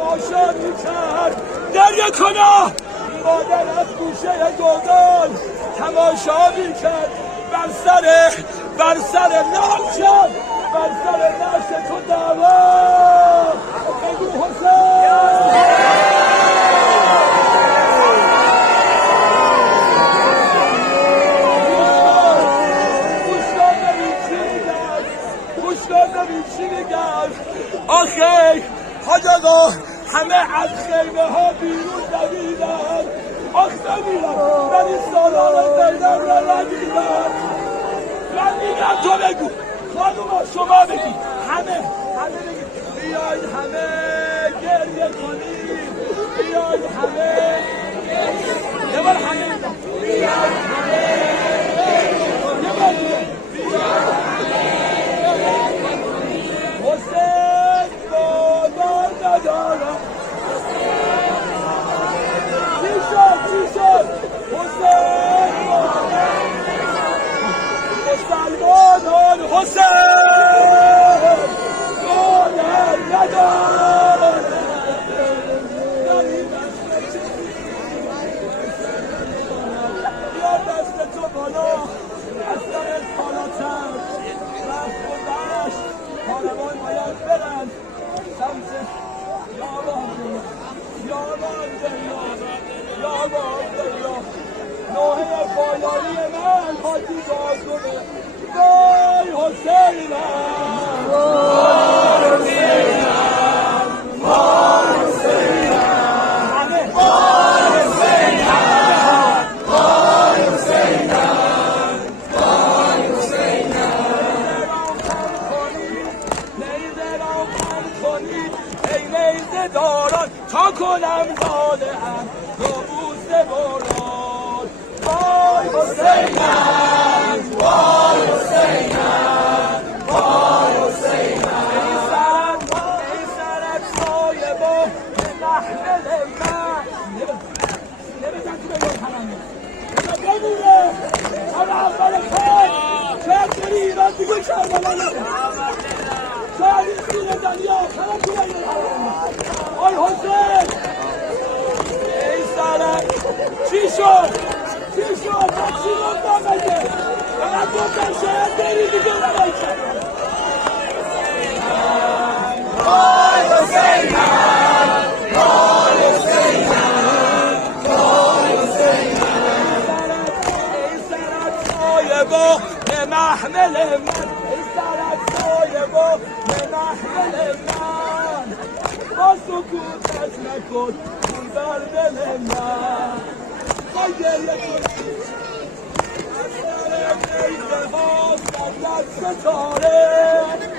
تماشا میکرد دریا کنا مادر از گوشه گلدان تماشا میکرد بر سر نامشد بر سر نفس تو دعوا بگو آخه حاج آقا همه از خیمه ها بیرون دویدن آخ نمیرم من این سالان زینب را ندیدم من میگم تو بگو خانوما شما بگی همه بگی بیاید همه گریه کنیم بیاید همه یه بار همه بیاید همه یه بار مسلمانان حسین مادر ندارد یا دست تو بالا از سرت بالاتر رفت و دشت کاروان باید برن سمت یا نوحه پایانی من حاجی بازونه وای حسینم وای حسینم وای حسینم وای حسینم وای حسینم وای حسینم نیزه را خم کنید ای نیزه داران تا کنم زاده ام روبوسه بران وای حسینم وای حسینم وای حسینم ای سرت سایه با محمل من نمیزن تو بگم پرنده بمونه حالا اول کار شاید بری ایران دیگه کربلا نده شاید این خیره دنیا آخرت تو بگم آی حسین ای سرت چی شد؟ چی شد؟ من چی گفتم بگه؟ من گفتم شاید بری دیگه نمیشه وای حسینم وای حسینم وای حسینم ای سرت سایه با محمل من ای سرت سایه با محمل من با سکوتش نکن اون در دل من خواهی گریه کنی از سر نیزه ها صد ستاره